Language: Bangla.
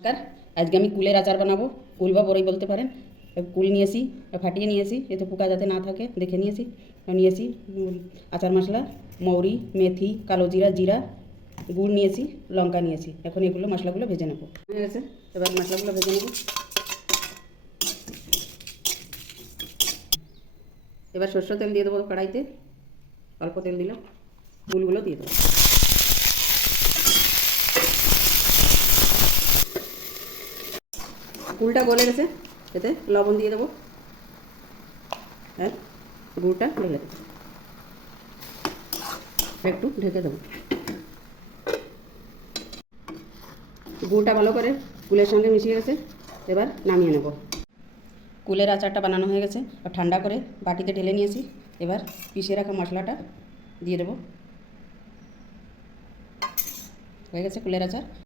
নমস্কার। আজকে আমি কুলের আচার বানাবো। কুল বা বড়ই বলতে পারেন। কুল নিয়েছি, ফাটিয়ে নিয়েছি, এতে পোকা যাতে না থাকে দেখে নিয়েছি। নিয়েছি আচার মশলা, মৌরি, মেথি, কালো জিরা, জিরা, গুড় নিয়েছি, লঙ্কা নিয়েছি। এখন এগুলো মশলাগুলো ভেজে নেবো। হয়ে গেছে, এবার মশলাগুলো ভেজে নেব। এবার সরষের তেল দিয়ে দেবো কড়াইতে, অল্প তেল দিলাম, কুলগুলো দিয়ে দেবো। কুলটা গলে গেছে, এতে লবণ দিয়ে দেবো আর গুড়টা ঢেলে দেবো, একটু ঢেকে দেবো। গুড়টা ভালো করে কুলের সঙ্গে মিশিয়ে গেছে, এবার নামিয়ে নেব। কুলের আচারটা বানানো হয়ে গেছে, আর ঠান্ডা করে বাটিতে ঢেলে নিয়েছি। এবার পিষে রাখা মশলাটা দিয়ে দেবো। হয়ে গেছে কুলের আচার।